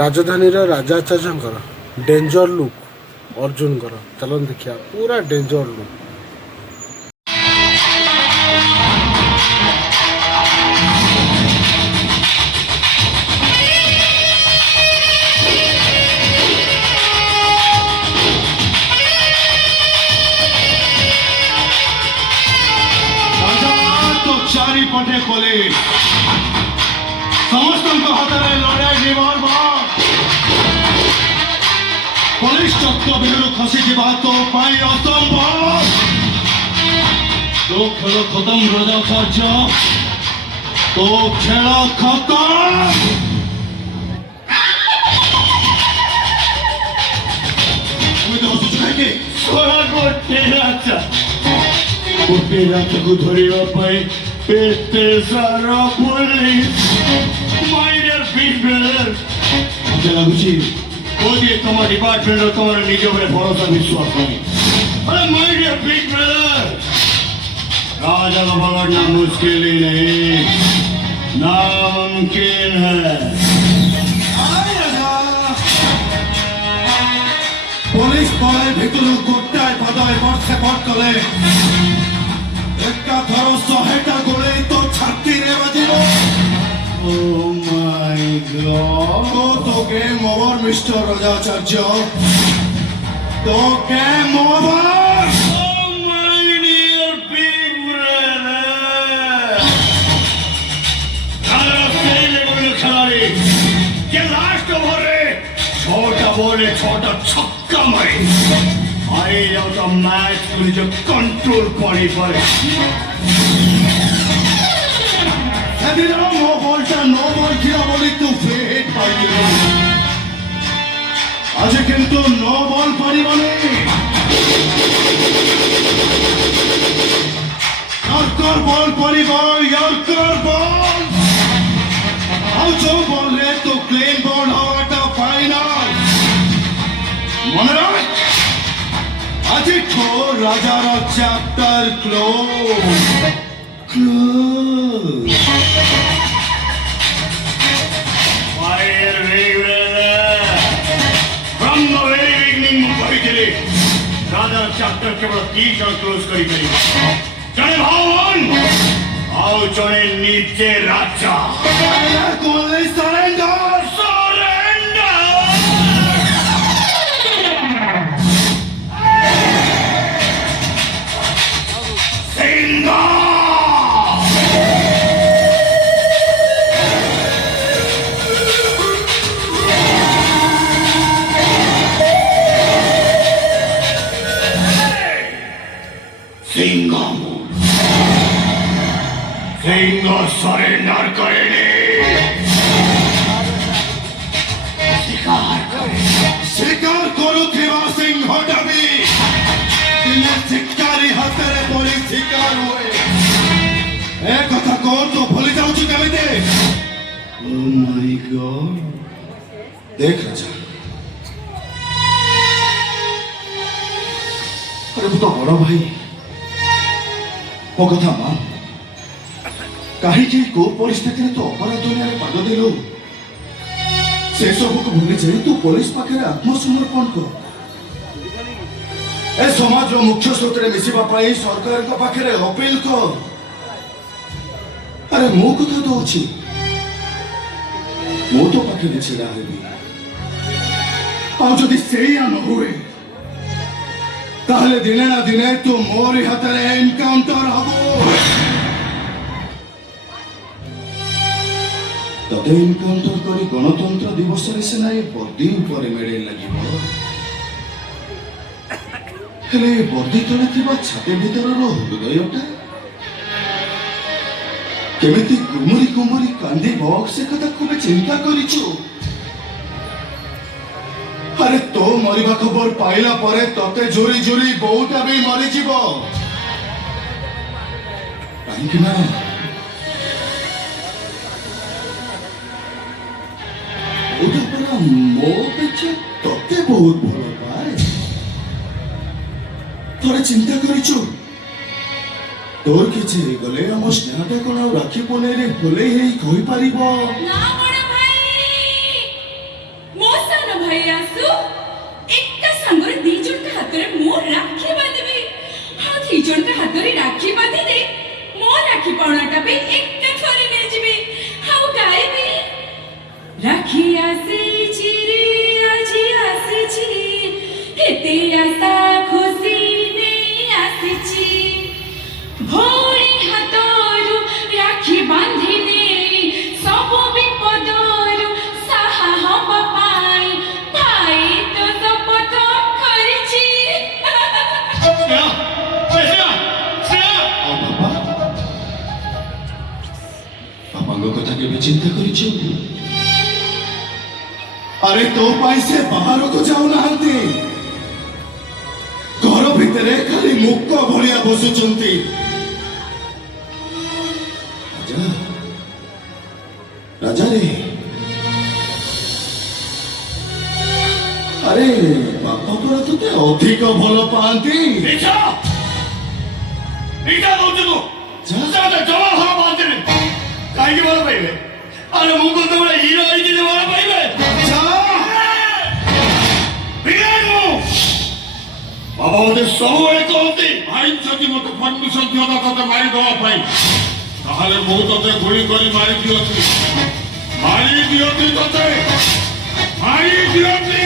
ରାଜଧାନୀର ରାଜାଚାର୍ଯ୍ୟଙ୍କର danger look ଅର୍ଜୁନଙ୍କର। ଚାଲନ୍ତୁ ଦେଖିବା ପୁରା ଡେଞ୍ଜର ଲୁକ୍। ଚାରିପଟେ ପୋଲିସ, ସମସ୍ତଙ୍କ ହାତରେ ଲଢେଇ ରିଭଲଭର। ପୋଲିସ ଚକ୍ର ଭିତରୁ ଖସିଯିବା ତୋ ପାଇଁ ଅସମ୍ଭବ। ତୋ ଖେଳ ଖତମ ରାଜାଚାର୍ଯ୍ୟ, ତୋ ଖେଳ ଖତମ। ଏମିତି ହସୁଛୁ କାହିଁକି? ଗୋଟେ ରାତକୁ ଧରିବା ପାଇଁ ଏତେ ସାରା ପୋଲିସ। ମାଇ ଡିୟର ବିଗ୍ ବ୍ରଦର, ମତେ ଲାଗୁଛି ବୋଧେ ତମ ଡିପାର୍ଟମେଣ୍ଟର ତମର ନିଜ ଉପରେ ଭରସା ବିଶ୍ୱାସ ନାହିଁ। अरे माय डियर बिग ब्रदर, राजा को पकड़ना मुश्किल ही नहीं, नामुमकिन है। पुलिस पड़े भीतर गोटाए पदाए वर्षे पट कले एकाथर 100टा गोली तो छाती रे बाजिबो। ओ माय गॉड, तो गेम ओवर मिस्टर राजाचार्य, तो game over. Oh my dear big brother, सारा खेल कोई खिलाड़ी के लास्ट ओवर रे छोटा बोले छोटा छक्का मारे आई जाओ तो मैच को जो कंट्रोल पड़ी पर সেদিনও নো বল ছিল বলি তো ফেট পাইছিল। আজ কিন্তু নো বল পারিবনি। ইয়ার্কর বল পারিব, ইয়ার্কর বল। ଆଉ ଯୋଉ ବଲରେ ତୁ କ୍ଲିନ୍ ବଲ୍ ହବାଟା ଫାଇନାଲ। ମନେ ରଖ, ଆଜିଠୁ ରାଜାର ଚ୍ୟାପ୍ଟର କ୍ଲୋଜ୍। राजा चैप्टर केवल 3 जन क्लोज करी जड़े भवन आओ जड़े नीचे राजा सरेंडर सिंह सरेंडर करेंगे। शिकार करुवा सिंह भी दिने शिकारी हाथरे पड़ी शिकार हुए ए कथा कौन तो भूली जाऊँ केमिते। ओ माय गॉड, देख राजा, अरे वो तो बड़ भाई वो कथा मान कहीं को परिस्थिति तो अपराध दुनिया में पाद देलु से सब को भूली जाए तू पुलिस पाखे आत्मसमर्पण कर। ए समाज मुख्य स्रोत मिशिबा पाई सरकार को पाखे अपील कर। अरे मो कथा तो अच्छी मो तो पाखे छिड़ा हेबी आउ जदि सेया न हुए ताहले दिने ना दिने तू मोरी हाथरे एनकाउंटर हबो। तते एनकाउंटर करी गणतंत्र दिवस रे सेना ए बर्दी ऊपर मेडेल लागिबो। हेले बर्दी तले थिबा छाते भीतर रो हृदयटा केमिति गुमुरी गुमुरी कांदिबो से कथा खूब चिंता करिछु। अरे तो मरिबा खबर पाइला परे तते जोरी जोरी बहुटा भी मरि जीवो काहेकि ना ओटा परा मो पेक्षा तते बहुत भलो पाए। थोड़े चिंता करिछु तोर किछि गले हम स्नेहटा कोन राखी पने रे भले हेई कहि पारिबो ना बड़ भाई ଭାଇ ଆସୁ ଏକା ସାଙ୍ଗରେ ଦି ଜଣଙ୍କ ହାତରେ ମୋ ରାକ୍ଷୀ ବାନ୍ଧିବି ଆଉ ଦି ଜଣଙ୍କ ହାତରେ ରାକ୍ଷୀ ବାନ୍ଧିଲେ ମୋ ରାକ୍ଷୀ ପାଉଣାଟା ବି ଏକା ଥରେ ନେଇଯିବି ଆଉ ଗାଇବି ରାକ୍ଷୀ ଆସିଛି ରେ ଆଜି ଆସିଛି ଏତେ ଆଶା ଖୁସି ନେଇ ଆସିଛି ଭଉଣୀ ହାତରୁ ରାକ୍ଷୀ ବାନ୍ଧି ନେଇ ସବୁ ବିପଦରୁ ସାହା ହବା ପାଇଁ ଭାଇ ତ ଶପଥ କରିଛି ଶ୍ରେୟା, ଶ୍ରେୟା, ଶ୍ରେୟା। ଆଉ ବାପା ବାପାଙ୍କ କଥା କେବେ ଚିନ୍ତା କରିଛ? ଆରେ ତୋ ପାଇଁ ସେ ବାହାରକୁ ଯାଉନାହାନ୍ତି, ଘର ଭିତରେ ଖାଲି ମୁକ ଭଳିଆ ବସୁଛନ୍ତି। ରାଜା, ରାଜାରେ ଆରେ ବାପା ପରା ତତେ ଅଧିକ ଭଲ ପାଆନ୍ତି। କାହିଁକି ଭଲ ପାଇବେ? ଆରେ ମୁଁ କଣ ତମର ହିରୋ ହେଇକି ଭଲ ପାଇବେ? ବାବା ମତେ ସବୁବେଳେ କହନ୍ତି ଆଇନ ଯଦି ମତେ ପରମିଶନ ଦିଅନ୍ତା ତତେ ମାରିଦେବା ପାଇଁ ତାହେଲେ ମୁଁ ତତେ ଗୁଳି କରି ମାରି ଦିଅନ୍ତି ତତେ ମାରି ଦିଅନ୍ତି।